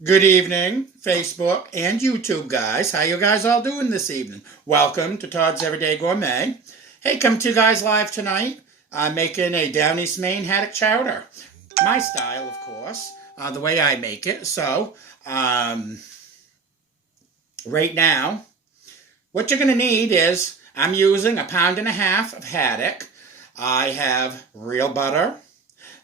Good evening, Facebook and YouTube guys. How you guys all doing this evening? Welcome to Todd's Everyday Gourmet. Hey, come to you guys live tonight. I'm making a Downeast, Maine Haddock Chowder. My style, of course, the way I make it. So, right now, what you're going to need is, I'm using 1.5 pounds of haddock. I have real butter.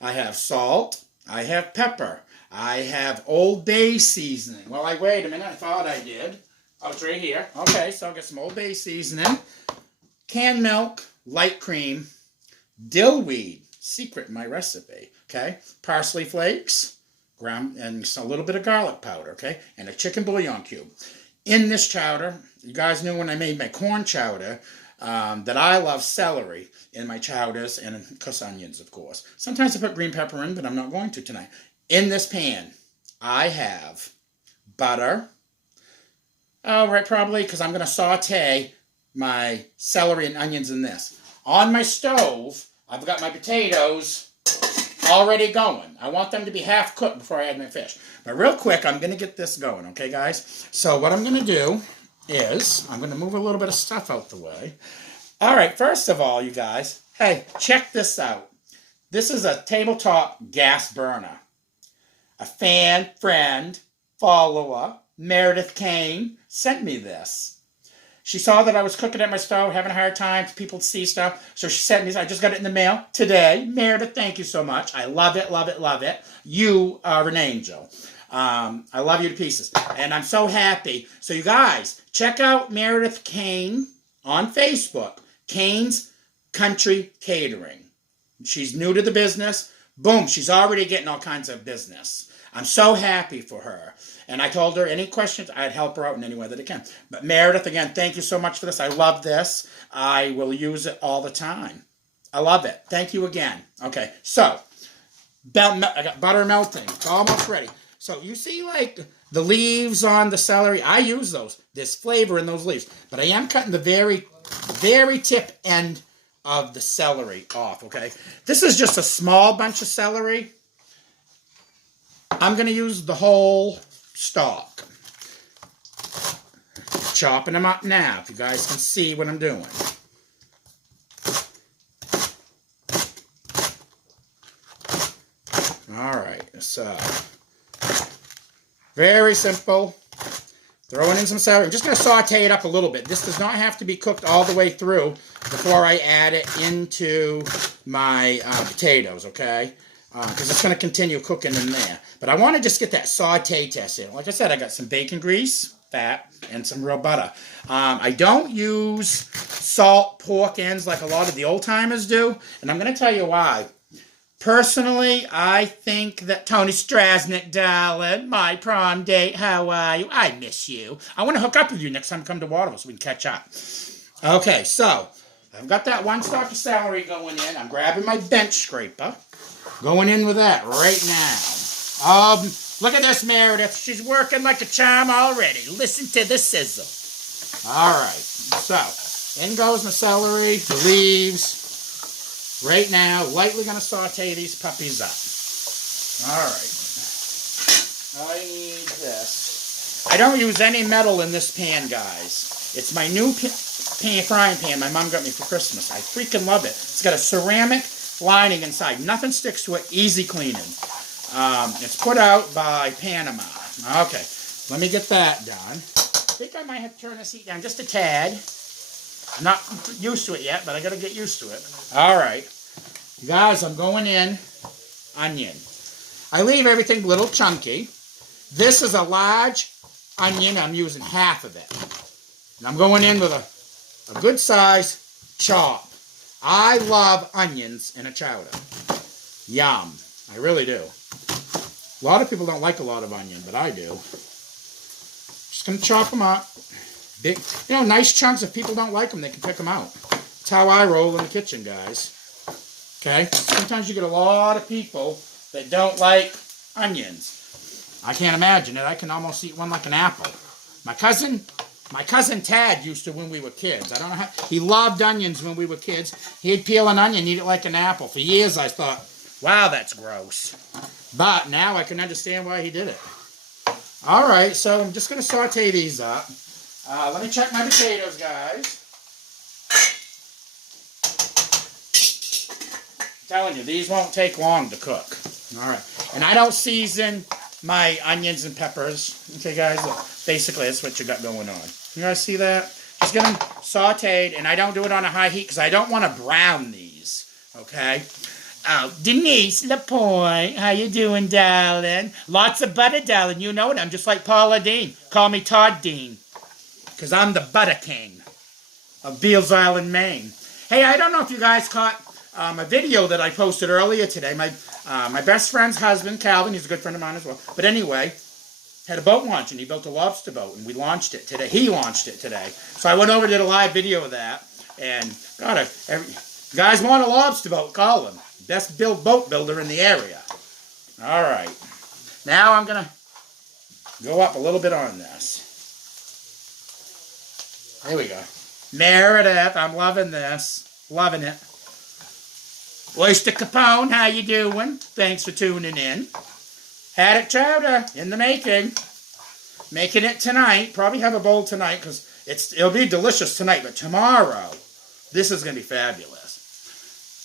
I have salt. I have pepper. I have Old Bay seasoning. Well, wait a minute. I thought I did. Oh, it's right here. Okay, so I'll get some Old Bay seasoning. Canned milk, light cream, dill weed, secret in my recipe, okay? Parsley flakes, ground, and a little bit of garlic powder, okay? And a chicken bouillon cube. In this chowder, you guys knew when I made my corn chowder that I love celery in my chowders and, of course, onions, of course. Sometimes I put green pepper in, but I'm not going to tonight. In this pan, I have butter. Oh, right, probably, because I'm going to saute my celery and onions in this. On my stove, I've got my potatoes already going. I want them to be half cooked before I add my fish. But real quick, I'm going to get this going, okay, guys? So what I'm going to do is, I'm going to move a little bit of stuff out the way. All right, first of all, you guys, hey, check this out. This is a tabletop gas burner. A fan, friend, follower, Meredith Kane, sent me this. She saw that I was cooking at my stove, having a hard time, people see stuff, so she sent me, I just got it in the mail today. Meredith, thank you so much. I love it, love it, love it. You are an angel. I love you to pieces. And I'm so happy. So you guys, check out Meredith Kane on Facebook. Kane's Country Catering. She's new to the business. Boom, she's already getting all kinds of business. I'm so happy for her. And I told her any questions, I'd help her out in any way that I can. But Meredith, again, thank you so much for this. I love this. I will use it all the time. I love it. Thank you again. Okay, so, I got butter melting. It's almost ready. So you see, like, the leaves on the celery. I use those. There's flavor in those leaves. But I am cutting the very, very tip end of the celery off, okay? This is just a small bunch of celery. I'm going to use the whole stalk. Chopping them up now, if you guys can see what I'm doing. Alright, so very simple. Throwing in some celery. I'm just going to saute it up a little bit. This does not have to be cooked all the way through before I add it into my potatoes, okay? Because it's going to continue cooking in there. But I want to just get that saute test in. Like I said, I got some bacon grease, fat, and some real butter. I don't use salt pork ends like a lot of the old-timers do, and I'm going to tell you why. Personally, I think that Tony Strasnick, darling, my prom date, how are you? I miss you. I want to hook up with you next time I come to Waterville so we can catch up. Okay, so I've got that one stalk of celery going in. I'm grabbing my bench scraper. Going in with that right now. Look at this, Meredith. She's working like a charm already. Listen to the sizzle. All right, so in goes my celery, the leaves. Right now, lightly going to saute these puppies up. All right. I need this. I don't use any metal in this pan, guys. It's my new frying pan my mom got me for Christmas. I freaking love it. It's got a ceramic lining inside. Nothing sticks to it. Easy cleaning. It's put out by Panama. Okay. Let me get that done. I think I might have to turn this heat down just a tad. I'm not used to it yet, but I got to get used to it. All right. Guys, I'm going in onion. I leave everything a little chunky. This is a large onion. I'm using half of it. And I'm going in with a good size chop. I love onions in a chowder. Yum. I really do. A lot of people don't like a lot of onion, but I do. Just going to chop them up. Big, nice chunks. If people don't like them, they can pick them out. That's how I roll in the kitchen, guys. Okay? Sometimes you get a lot of people that don't like onions. I can't imagine it. I can almost eat one like an apple. My cousin Tad used to when we were kids. I don't know how. He loved onions when we were kids. He'd peel an onion, eat it like an apple. For years I thought, wow, that's gross. But now I can understand why he did it. All right, so I'm just going to saute these up. Let me check my potatoes, guys. I'm telling you, these won't take long to cook. All right, and I don't season my onions and peppers. Okay, guys, basically that's what you got going on. You guys see that? Just get them sauteed, and I don't do it on a high heat because I don't want to brown these. Okay. Oh, Denise LaPointe, how you doing, darling? Lots of butter, darling. You know it. I'm just like Paula Dean. Call me Todd Dean, because I'm the butter king of Beals Island, Maine. Hey, I don't know if you guys caught a video that I posted earlier today. My best friend's husband, Calvin, he's a good friend of mine as well. But anyway, had a boat launch, and he built a lobster boat, and we launched it today. He launched it today. So I went over and did a live video of that. And, God, if you guys want a lobster boat, call him. Best boat builder in the area. All right. Now I'm going to go up a little bit on this. There we go. Meredith, I'm loving this. Loving it. Oyster Capone, how you doing? Thanks for tuning in. Haddock Chowder in the making. Making it tonight. Probably have a bowl tonight because it'll be delicious tonight. But tomorrow, this is going to be fabulous.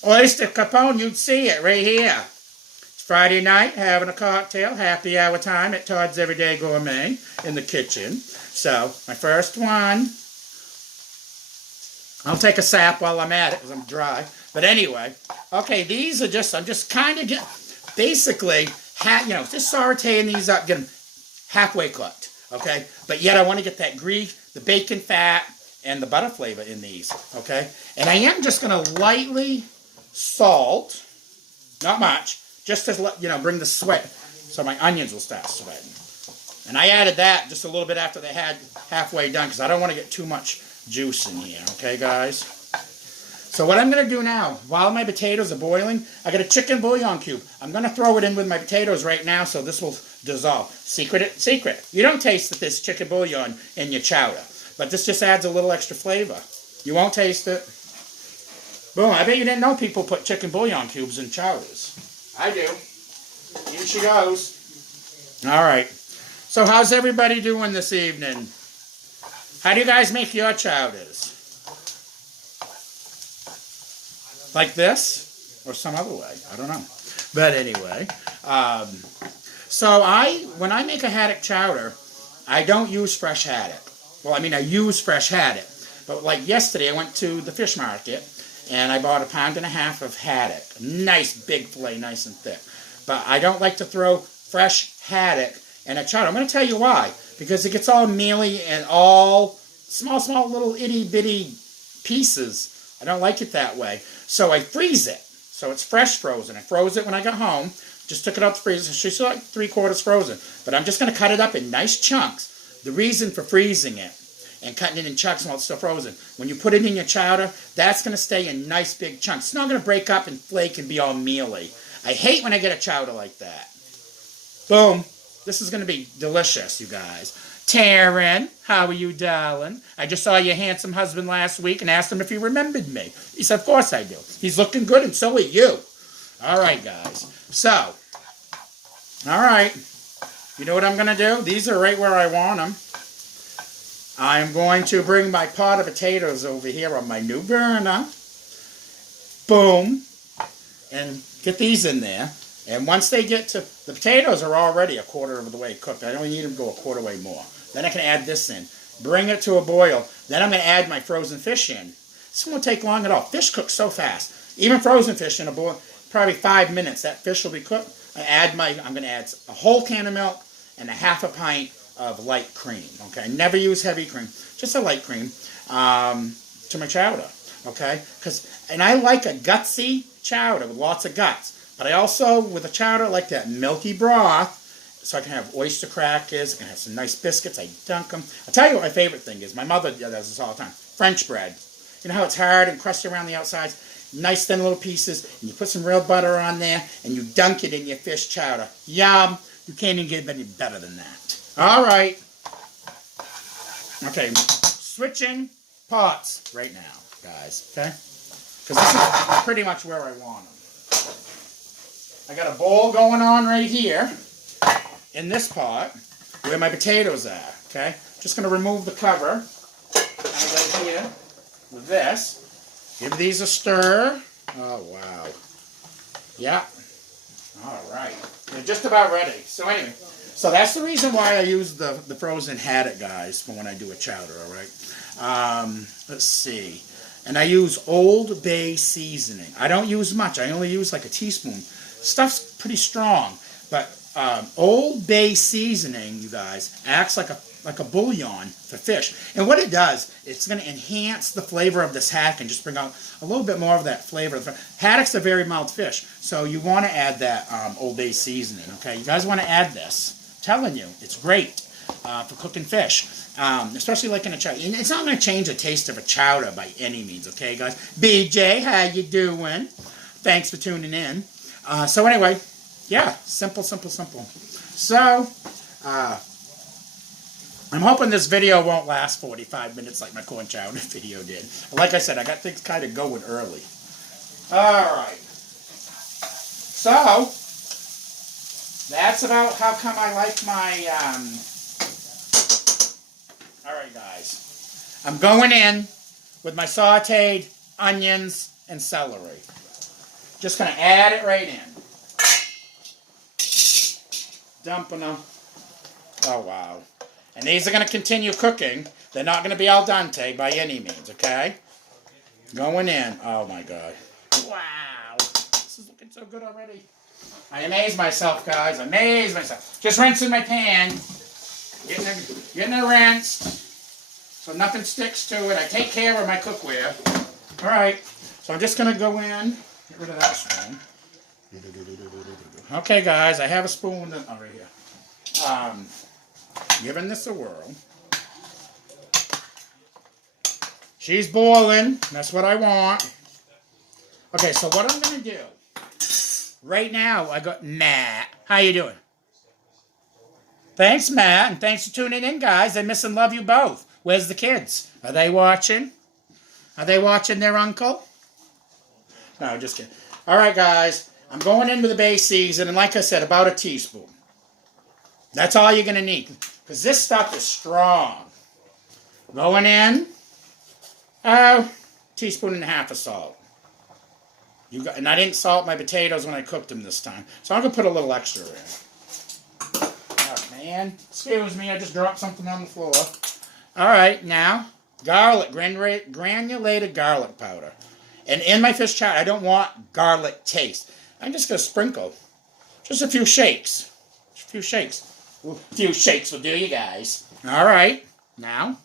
Oyster Capone, you'd see it right here. It's Friday night, having a cocktail, happy hour time at Todd's Everyday Gourmet in the kitchen. So, my first one. I'll take a sap while I'm at it because I'm dry. But anyway, okay, these are just, I'm just kind of basically, just sauteing these up, get them halfway cooked, okay? But yet I want to get that the bacon fat, and the butter flavor in these, okay? And I am just going to lightly salt, not much, just to bring the sweat, so my onions will start sweating. And I added that just a little bit after they had halfway done, because I don't want to get too much juice in here, okay, guys? So what I'm going to do now, while my potatoes are boiling, I got a chicken bouillon cube. I'm going to throw it in with my potatoes right now, so this will dissolve. Secret. You don't taste this chicken bouillon in your chowder, but this just adds a little extra flavor. You won't taste it. Boom, I bet you didn't know people put chicken bouillon cubes in chowders. I do. Here she goes. All right. So how's everybody doing this evening? How do you guys make your chowders? Like this? Or some other way? I don't know. But anyway. When I make a haddock chowder, I don't use fresh haddock. Well, I mean, I use fresh haddock. But like yesterday, I went to the fish market, and I bought 1.5 pounds of haddock. Nice big fillet, nice and thick. But I don't like to throw fresh haddock in a chowder. I'm going to tell you why. Because it gets all mealy and all small little itty-bitty pieces. I don't like it that way. So I freeze it. So it's fresh frozen. I froze it when I got home. Just took it out the freezer. She's like 3/4 frozen. But I'm just going to cut it up in nice chunks. The reason for freezing it and cutting it in chunks while it's still frozen, when you put it in your chowder, that's going to stay in nice big chunks. It's not going to break up and flake and be all mealy. I hate when I get a chowder like that. Boom. This is going to be delicious, you guys. Taryn, how are you, darling? I just saw your handsome husband last week and asked him if he remembered me. He said, of course I do. He's looking good, and so are you. All right, guys. So, all right. You know what I'm going to do? These are right where I want them. I'm going to bring my pot of potatoes over here on my new burner. Boom. And get these in there. And once they get to, the potatoes are already 1/4 of the way cooked. I only need them to go 1/4 way more. Then I can add this in. Bring it to a boil. Then I'm going to add my frozen fish in. This won't take long at all. Fish cooks so fast. Even frozen fish in a boil, probably 5 minutes. That fish will be cooked. I'm going to add a whole can of milk and 1/2 pint of light cream. Okay, never use heavy cream, just a light cream to my chowder. Okay, and I like a gutsy chowder with lots of guts. But I also, with a chowder, like that milky broth, so I can have oyster crackers, I can have some nice biscuits, I dunk them. I'll tell you what my favorite thing is. My mother does this all the time. French bread. You know how it's hard and crusty around the outsides? Nice thin little pieces, and you put some real butter on there, and you dunk it in your fish chowder. Yum! You can't even get any better than that. All right. Okay, switching pots right now, guys, okay? Because this is pretty much where I want them. I got a bowl going on right here in this pot. where my potatoes are, okay? Just going to remove the cover. I'm go here with this. Give these a stir. Oh, wow. Yeah. All right. They're just about ready. So anyway, so that's the reason why I use the frozen haddock, guys, for when I do a chowder, all right? Let's see. And I use Old Bay seasoning. I don't use much. I only use like a teaspoon. Stuff's pretty strong, but Old Bay seasoning, you guys, acts like a bouillon for fish. And what it does, it's going to enhance the flavor of this haddock and just bring out a little bit more of that flavor. Haddock's a very mild fish, so you want to add that Old Bay seasoning, okay? You guys want to add this. I'm telling you, it's great for cooking fish, especially like in a chowder. And it's not going to change the taste of a chowder by any means, okay, guys? BJ, how you doing? Thanks for tuning in. So anyway, yeah, simple, simple, simple. So, I'm hoping this video won't last 45 minutes like my corn chowder video did. Like I said, I got things kind of going early. Alright. So, that's about how come I like my, Alright, guys. I'm going in with my sauteed onions and celery. Just going to add it right in. Dumping them. Oh, wow. And these are going to continue cooking. They're not going to be al dente by any means, okay? Going in. Oh, my God. Wow. This is looking so good already. I amaze myself, guys. Amaze myself. Just rinsing my pan. Getting it rinsed so nothing sticks to it. I take care of my cookware. All right. So I'm just going to go in. Get rid of that spoon. Okay, guys. I have a spoon right here. Giving this a whirl. She's boiling. That's what I want. Okay, so what I'm going to do. Right now, I got Matt. How you doing? Thanks, Matt, and thanks for tuning in, guys. I miss and love you both. Where's the kids? Are they watching? Are they watching their uncle? No, just kidding. All right, guys. I'm going in with the bay season, and like I said, about a teaspoon. That's all you're going to need. Because this stuff is strong. Going in. Oh, teaspoon and a half of salt. And I didn't salt my potatoes when I cooked them this time. So I'm going to put a little extra in. Oh, man. Excuse me, I just dropped something on the floor. All right, now, garlic, granulated garlic powder. And in my fish chowder, I don't want garlic taste. I'm just going to sprinkle. Just a few shakes. Just a few shakes. A few shakes will do, you guys. All right, now,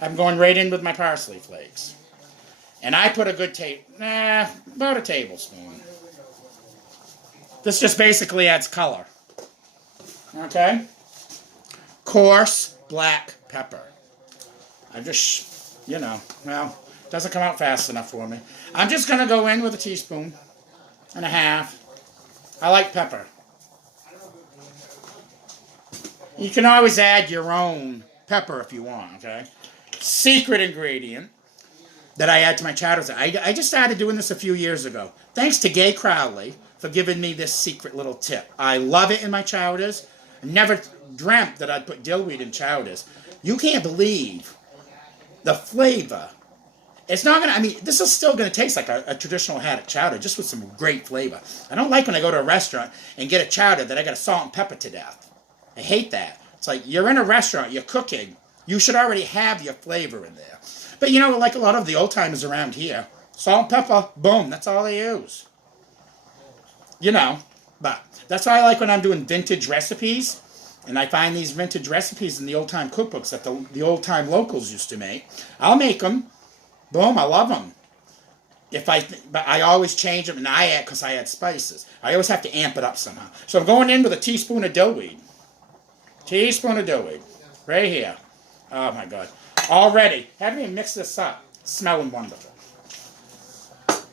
I'm going right in with my parsley flakes. And I put a good about a tablespoon. This just basically adds color. Okay? Coarse black pepper. I just, well, it doesn't come out fast enough for me. I'm just going to go in with a teaspoon and a half. I like pepper. You can always add your own pepper if you want, okay? Secret ingredient that I add to my chowders. I just started doing this a few years ago. Thanks to Gay Crowley for giving me this secret little tip. I love it in my chowders. I never dreamt that I'd put dillweed in chowders. You can't believe the flavor. It's not going to, this is still going to taste like a traditional haddock chowder, just with some great flavor. I don't like when I go to a restaurant and get a chowder that I got to salt and pepper to death. I hate that. It's like, you're in a restaurant, you're cooking. You should already have your flavor in there. But like a lot of the old timers around here, salt and pepper, boom, that's all they use. But that's why I like when I'm doing vintage recipes. And I find these vintage recipes in the old time cookbooks that the old time locals used to make. I'll make them. Boom, I love them. But I always change them, and because I add spices. I always have to amp it up somehow. So I'm going in with a teaspoon of dillweed. Teaspoon of dillweed. Right here. Oh, my God. Already. Haven't even mixed this up. It's smelling wonderful.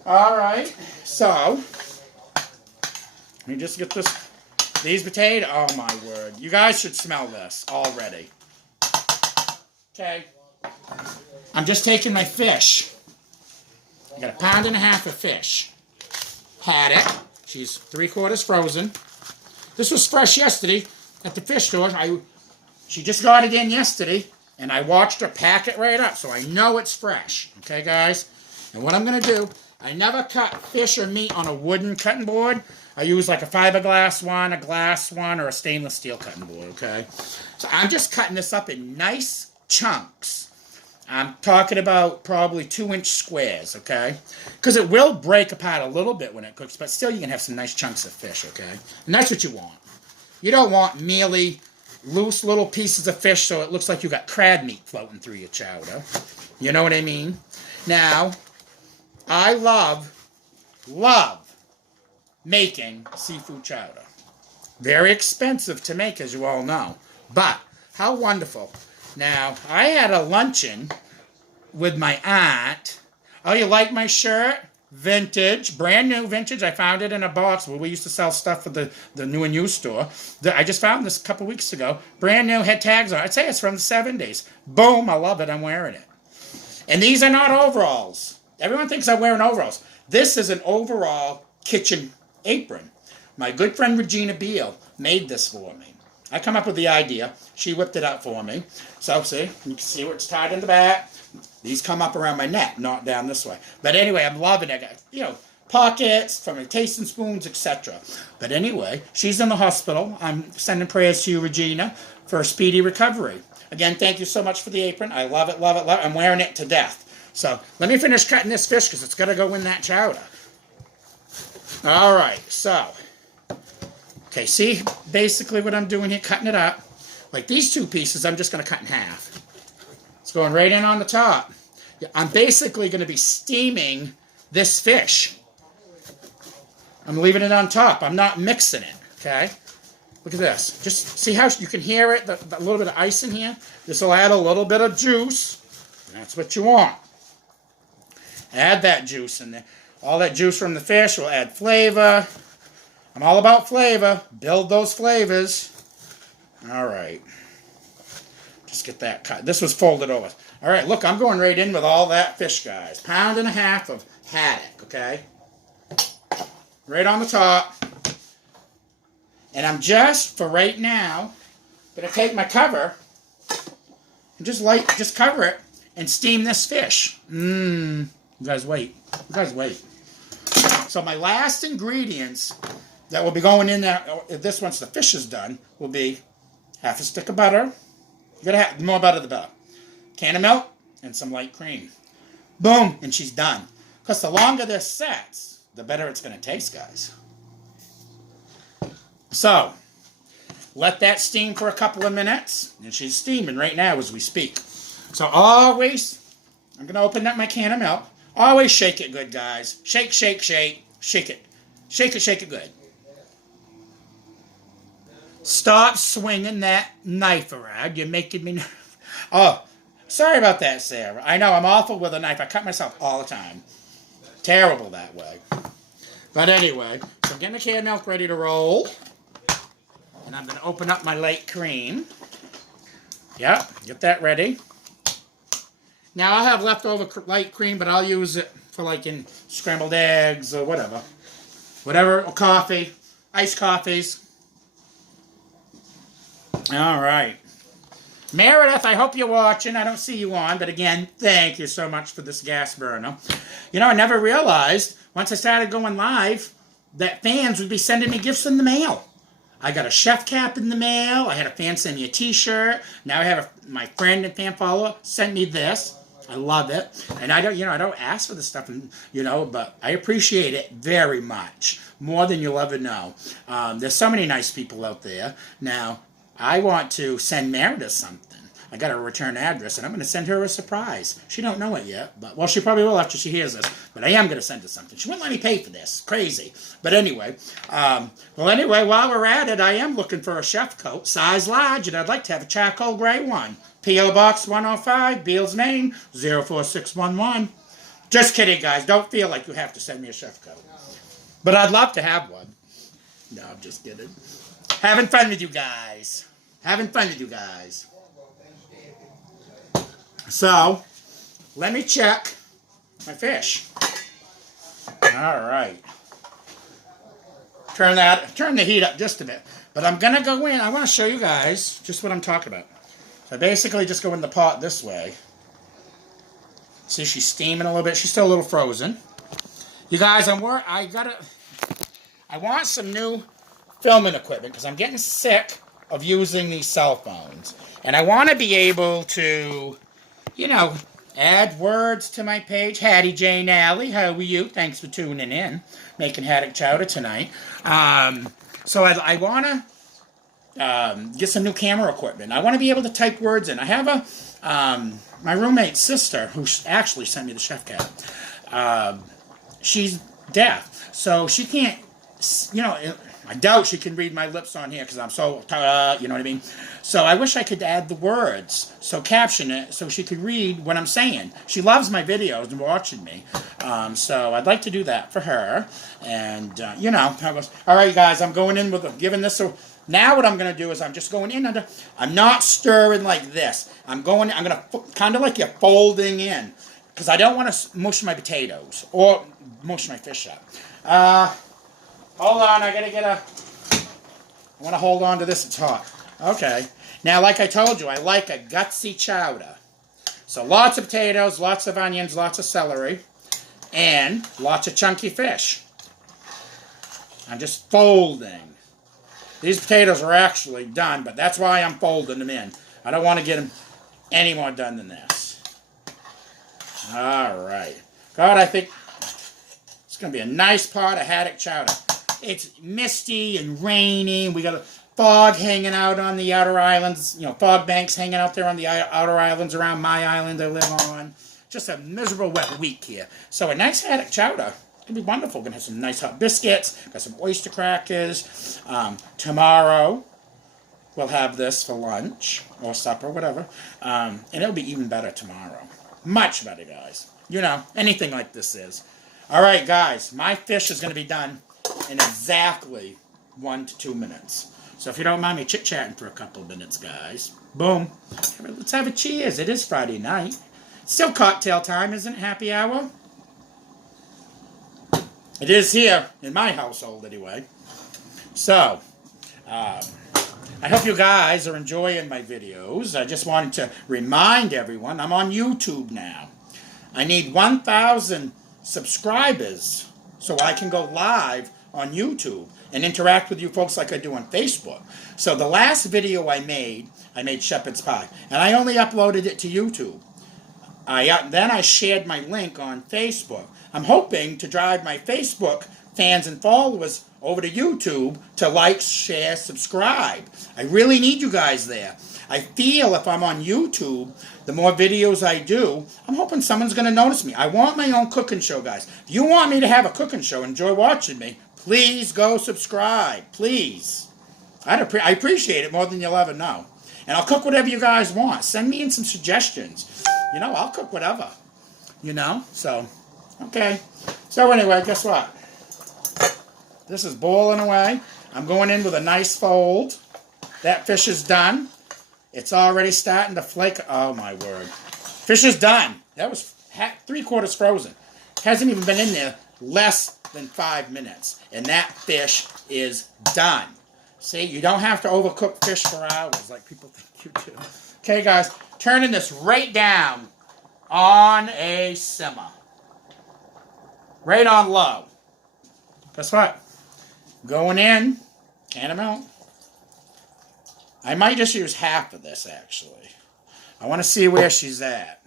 All right. So, let me just get these potatoes. Oh, my word. You guys should smell this already. Okay. I'm just taking my fish. I got 1.5 pounds of fish. Haddock. She's 3/4 frozen. This was fresh yesterday. at the fish store. She just got it in yesterday, and I watched her pack it right up, so I know it's fresh. Okay, guys? And what I'm going to do, I never cut fish or meat on a wooden cutting board. I use like a fiberglass one, a glass one, or a stainless steel cutting board, okay? So I'm just cutting this up in nice chunks. I'm talking about probably 2-inch squares, okay? Because it will break apart a little bit when it cooks, but still you can have some nice chunks of fish, okay? And that's what you want. You don't want mealy, loose little pieces of fish so it looks like you got crab meat floating through your chowder. You know what I mean? Now, I love making seafood chowder. Very expensive to make, as you all know. But, how wonderful. Now, I had a luncheon with my aunt. Oh, you like my shirt? Vintage, brand new vintage. I found it in a box where we used to sell stuff for the new and used store. I just found this a couple weeks ago. Brand new, had tags on it. I'd say it's from the 70s. Boom, I love it. I'm wearing it. And these are not overalls. Everyone thinks I'm wearing overalls. This is an overall kitchen apron. My good friend Regina Beal made this for me. I come up with the idea. She whipped it out for me. So, see, you can see where it's tied in the back. These come up around my neck, not down this way. But anyway, I'm loving it. You know, pockets, from my tasting spoons, etc. But anyway, she's in the hospital. I'm sending prayers to you, Regina, for a speedy recovery. Again, thank you so much for the apron. I love it, love it, love it. I'm wearing it to death. So, let me finish cutting this fish because it's got to go in that chowder. All right, so, okay, see basically what I'm doing here, cutting it up. Like these two pieces, I'm just going to cut in half. It's going right in on the top. I'm basically going to be steaming this fish. I'm leaving it on top. I'm not mixing it, okay? Look at this. Just see how you can hear it, the little bit of ice in here? This will add a little bit of juice. That's what you want. Add that juice in there. All that juice from the fish will add flavor. I'm all about flavor. Build those flavors. All right. Just get that cut. This was folded over. All right, look, I'm going right in with all that fish, guys. 1.5 pounds of haddock, okay? Right on the top. And I'm just, for right now, going to take my cover and just cover it and steam this fish. You guys wait. You guys wait. So my last ingredients that will be going in there, this once the fish is done, will be half a stick of butter. You gotta have more butter the better. Can of milk and some light cream. Boom, and she's done. Because the longer this sets, the better it's gonna taste, guys. So, let that steam for a couple of minutes, and she's steaming right now as we speak. So always, I'm gonna open up my can of milk. Always shake it good, guys. Shake, shake, shake. Shake it. Shake it, shake it good. Stop swinging that knife around. You're making me nervous. Oh, sorry about that, Sarah. I know, I'm awful with a knife. I cut myself all the time. Terrible that way. But anyway, so I'm getting the can of milk ready to roll. And I'm going to open up my light cream. Yep, get that ready. Now, I'll have leftover light cream, but I'll use it for like in scrambled eggs or whatever. Whatever, or coffee, iced coffees. All right. Meredith, I hope you're watching. I don't see you on, but again, thank you so much for this gas burner. You know, I never realized, once I started going live, that fans would be sending me gifts in the mail. I got a chef cap in the mail. I had a fan send me a t-shirt. Now I have my friend and fan follower sent me this. I love it. And I don't ask for this stuff, but I appreciate it very much. More than you'll ever know. There's so many nice people out there. Now, I want to send Meredith something. I got her return address, and I'm going to send her a surprise. She don't know it yet, but well, she probably will after she hears this. But I am going to send her something. She wouldn't let me pay for this. Crazy. But anyway, while we're at it, I am looking for a chef coat, size large, and I'd like to have a charcoal gray one. P.O. Box 105, Beals, Maine, 04611. Just kidding, guys. Don't feel like you have to send me a chef coat. But I'd love to have one. No, I'm just kidding. Having fun with you guys. Having fun with you guys. So, let me check my fish. All right. Turn the heat up just a bit. But I'm going to go in. I want to show you guys just what I'm talking about. So I basically just go in the pot this way. See, she's steaming a little bit. She's still a little frozen. You guys, I want some new filming equipment because I'm getting sick of using these cell phones. And I want to be able to, you know, add words to my page. Hattie Jane Alley, how are you? Thanks for tuning in. Making Haddock Chowder tonight. So I want to get some new camera equipment. I want to be able to type words in. I have my roommate's sister, who actually sent me the chef cat. She's deaf, so she can't, you know, I doubt she can read my lips on here because I'm so, you know what I mean? So I wish I could add the words, so caption it, so she could read what I'm saying. She loves my videos and watching me. So I'd like to do that for her. And, you know, all right, guys, I'm going in with giving this a... Now what I'm going to do is I'm just going in under... I'm not stirring like this. I'm going to kind of like you're folding in. Because I don't want to mush my potatoes. Or mush my fish up. Hold on, I got to get a... I want to hold on to this, it's hot. Okay. Now, like I told you, I like a gutsy chowder. So lots of potatoes, lots of onions, lots of celery. And lots of chunky fish. I'm just folding. These potatoes are actually done, but that's why I'm folding them in. I don't want to get them any more done than this. All right. God, I think it's going to be a nice pot of haddock chowder. It's misty and rainy. We got a fog hanging out on the outer islands. You know, fog banks hanging out there on the outer islands around my island I live on. Just a miserable wet week here. So a nice haddock chowder. It's going to be wonderful. We're going to have some nice hot biscuits. Got some oyster crackers. Tomorrow, we'll have this for lunch or supper, whatever. And it'll be even better tomorrow. Much better, guys. You know, anything like this is. All right, guys. My fish is going to be done in exactly 1 to 2 minutes. So if you don't mind me chit-chatting for a couple of minutes, guys. Boom. Let's have a cheers. It is Friday night. Still cocktail time, isn't it? Happy hour? It is here, in my household anyway. So, I hope you guys are enjoying my videos. I just wanted to remind everyone, I'm on YouTube now. I need 1,000 subscribers so I can go live on YouTube and interact with you folks like I do on Facebook. So the last video I made shepherd's pie, and I only uploaded it to YouTube. Then I shared my link on Facebook. I'm hoping to drive my Facebook fans and followers over to YouTube to like, share, subscribe. I really need you guys there. I feel if I'm on YouTube, the more videos I do, I'm hoping someone's going to notice me. I want my own cooking show, guys. If you want me to have a cooking show, enjoy watching me, please go subscribe. Please. I appreciate it more than you'll ever know. And I'll cook whatever you guys want. Send me in some suggestions. You know, I'll cook whatever. You know? So, okay. So anyway, guess what? This is boiling away. I'm going in with a nice fold. That fish is done. It's already starting to flake. Oh, my word. Fish is done. That was 3/4 frozen. Hasn't even been in there less than 5 minutes. And that fish is done. See, you don't have to overcook fish for hours like people think you do. Okay, guys, turning this right down on a simmer. Right on low. Guess what? Going in, can of milk. I might just use half of this, actually. I want to see where she's at.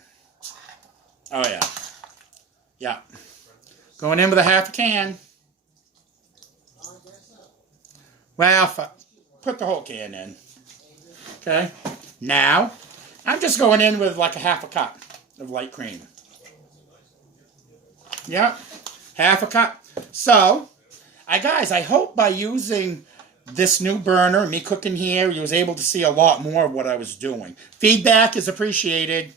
Oh, yeah. Yeah. Going in with a half a can. Well, put the whole can in. Okay. Now, I'm just going in with like a half a cup of light cream. Yep. Half a cup. So, guys, I hope by using this new burner, me cooking here, you was able to see a lot more of what I was doing. Feedback is appreciated.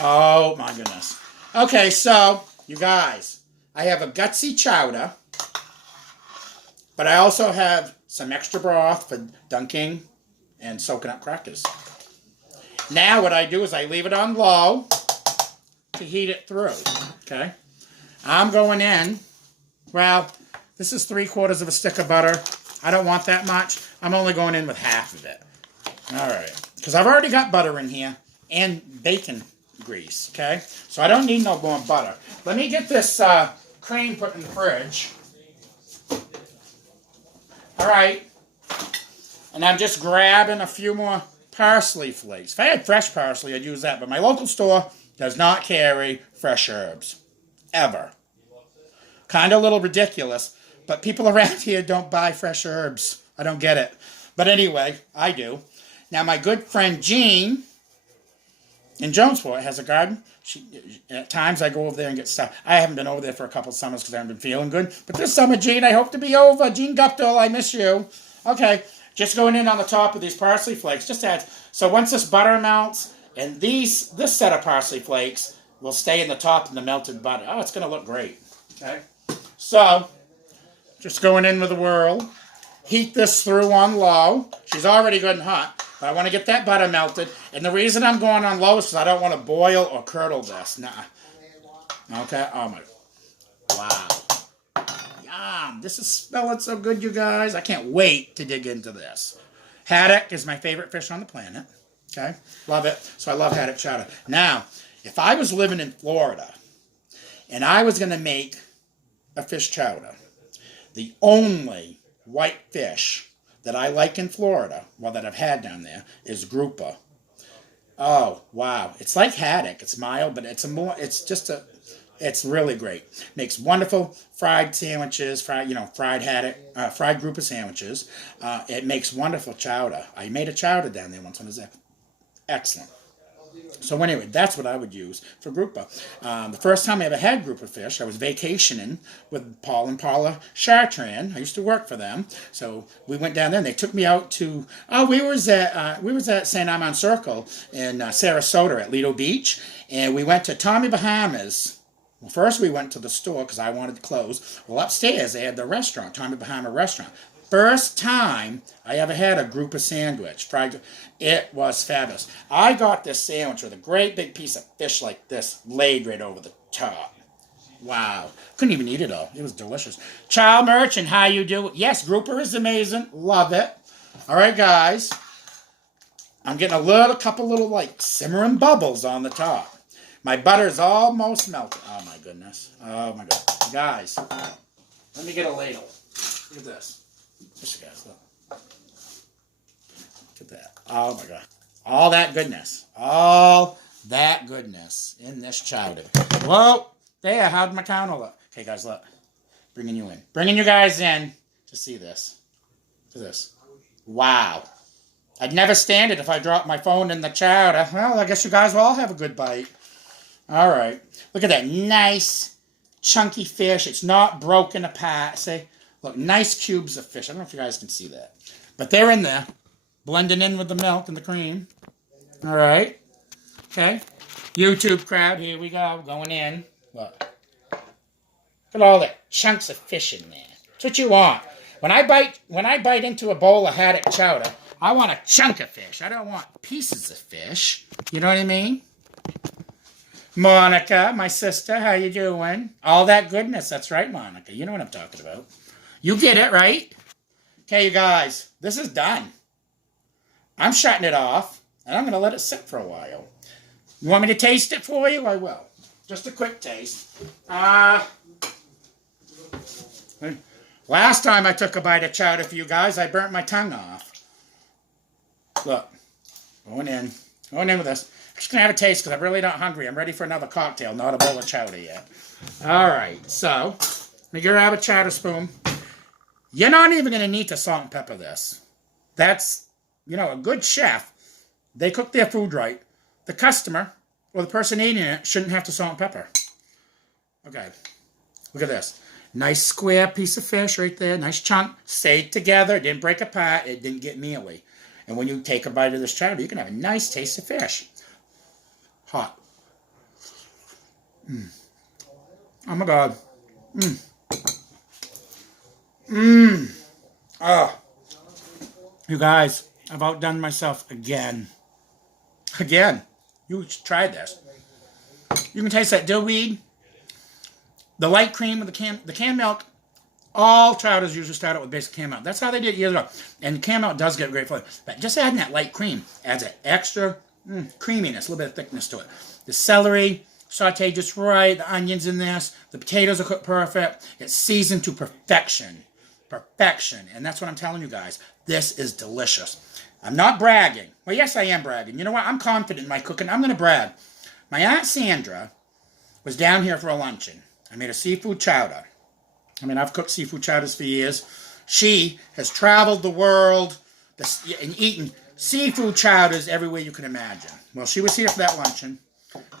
Oh, my goodness. Okay, so, you guys, I have a gutsy chowder, but I also have some extra broth for dunking and soaking up crackers. Now, what I do is I leave it on low to heat it through, okay? I'm going in, well, this is 3/4 of a stick of butter. I don't want that much. I'm only going in with half of it. All right. Because I've already got butter in here and bacon grease, okay? So I don't need no more butter. Let me get this cream put in the fridge. All right. And I'm just grabbing a few more parsley flakes. If I had fresh parsley, I'd use that. But my local store does not carry fresh herbs. Ever. Kind of a little ridiculous. But people around here don't buy fresh herbs. I don't get it. But anyway, I do. Now, my good friend Jean in Jonesport has a garden. At times, I go over there and get stuff. I haven't been over there for a couple summers because I haven't been feeling good. But this summer, Jean, I hope to be over. Jean Guptill, I miss you. Okay, just going in on the top of these parsley flakes. Just add. So once this butter melts, and this set of parsley flakes will stay in the top of the melted butter. Oh, it's going to look great. Okay, so just going in with a whirl. Heat this through on low. She's already good and hot. But I want to get that butter melted. And the reason I'm going on low is because I don't want to boil or curdle this. Nah. Okay. Oh, my. Wow. Yum. This is smelling so good, you guys. I can't wait to dig into this. Haddock is my favorite fish on the planet. Okay. Love it. So I love haddock chowder. Now, if I was living in Florida and I was going to make a fish chowder, the only white fish that I like in Florida, well, that I've had down there, is grouper. Oh, wow. It's like haddock. It's mild, but it's really great. Makes wonderful fried sandwiches, fried haddock, fried grouper sandwiches. It makes wonderful chowder. I made a chowder down there once when I was there. Excellent. So anyway, that's what I would use for grouper. The first time I ever had grouper fish, I was vacationing with Paul and Paula Chartrand. I used to work for them. So we went down there and they took me out to, we was at St. Armand Circle in Sarasota at Lido Beach. And we went to Tommy Bahama's. Well, first we went to the store because I wanted to close. Well, upstairs they had the restaurant, Tommy Bahama Restaurant. First time I ever had a grouper sandwich. Fried. It was fabulous. I got this sandwich with a great big piece of fish like this laid right over the top. Wow. Couldn't even eat it all. It was delicious. Child Merchant, how you do? Yes, grouper is amazing. Love it. All right, guys. I'm getting a couple little like simmering bubbles on the top. My butter's almost melted. Oh, my goodness. Oh, my God. Guys, let me get a ladle. Look at this. Just guys, look. Look at that. Oh, my God. All that goodness. All that goodness in this chowder. Whoa. There, how'd my counter look? Okay, guys, look. Bringing you in. Bringing you guys in to see this. Look at this. Wow. I'd never stand it if I dropped my phone in the chowder. Well, I guess you guys will all have a good bite. All right. Look at that nice, chunky fish. It's not broken apart. See? Look, nice cubes of fish. I don't know if you guys can see that. But they're in there, blending in with the milk and the cream. All right. Okay. YouTube crowd, here we go. Going in. Look. Look at all the chunks of fish in there. That's what you want. When I bite into a bowl of haddock chowder, I want a chunk of fish. I don't want pieces of fish. You know what I mean? Monica, my sister, how you doing? All that goodness. That's right, Monica. You know what I'm talking about. You get it, right? Okay, you guys, this is done. I'm shutting it off, and I'm going to let it sit for a while. You want me to taste it for you? I will. Just a quick taste. Last time I took a bite of chowder for you guys, I burnt my tongue off. Look, going in with this. I'm just going to have a taste because I'm really not hungry. I'm ready for another cocktail, not a bowl of chowder yet. All right, so let me grab a chowder spoon. You're not even going to need to salt and pepper this. That's, a good chef. They cook their food right. The customer or the person eating it shouldn't have to salt and pepper. Okay, look at this. Nice square piece of fish right there. Nice chunk. Stayed together. It didn't break apart. It didn't get mealy. And when you take a bite of this chowder, you can have a nice taste of fish. Hot. Oh my God. Oh. You guys, I've outdone myself again. Again. You should try this. You can taste that dill weed, the light cream of the canned milk. All chowders usually start out with basic caramel. That's how they did it years ago. And caramel does get a great flavor. But just adding that light cream adds an extra creaminess, a little bit of thickness to it. The celery, sauteed just right. The onions in this. The potatoes are cooked perfect. It's seasoned to perfection. Perfection. And that's what I'm telling you guys. This is delicious. I'm not bragging. Well, yes, I am bragging. You know what? I'm confident in my cooking. I'm going to brag. My Aunt Sandra was down here for a luncheon. I made a seafood chowder. I mean, I've cooked seafood chowders for years. She has traveled the world and eaten seafood chowders everywhere you can imagine. Well, she was here for that luncheon,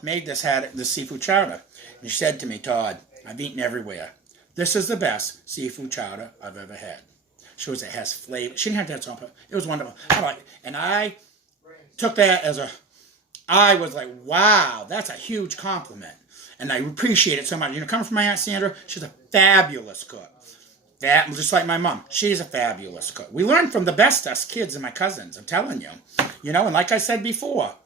made this seafood chowder. And she said to me, Todd, I've eaten everywhere. This is the best seafood chowder I've ever had. She goes, it has flavor. She didn't have that salt, but it was wonderful. I like it. And I took that as I was like, wow, that's a huge compliment. And I appreciate it so much. You know, coming from my Aunt Sandra, she's a fabulous cook. Just like my mom, she's a fabulous cook. We learn from the best, us kids and my cousins, I'm telling you. You know, and like I said before,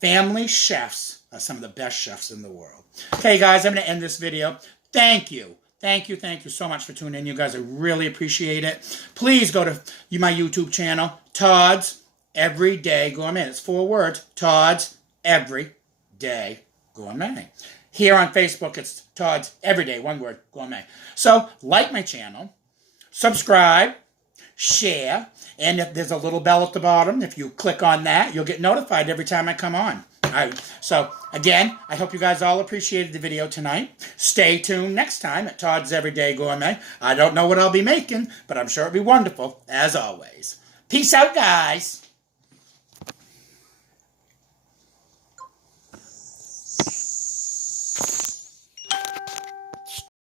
family chefs are some of the best chefs in the world. Okay, guys, I'm going to end this video. Thank you. Thank you so much for tuning in, you guys. I really appreciate it. Please go to my YouTube channel, Todd's Everyday Gourmet. It's 4 words, Todd's Everyday Gourmet. Here on Facebook, it's Todd's Everyday, 1 word, Gourmet. So, like my channel, subscribe, share, and if there's a little bell at the bottom, if you click on that, you'll get notified every time I come on. So, again, I hope you guys all appreciated the video tonight. Stay tuned next time at Todd's Everyday Gourmet. I don't know what I'll be making, but I'm sure it'll be wonderful, as always. Peace out, guys.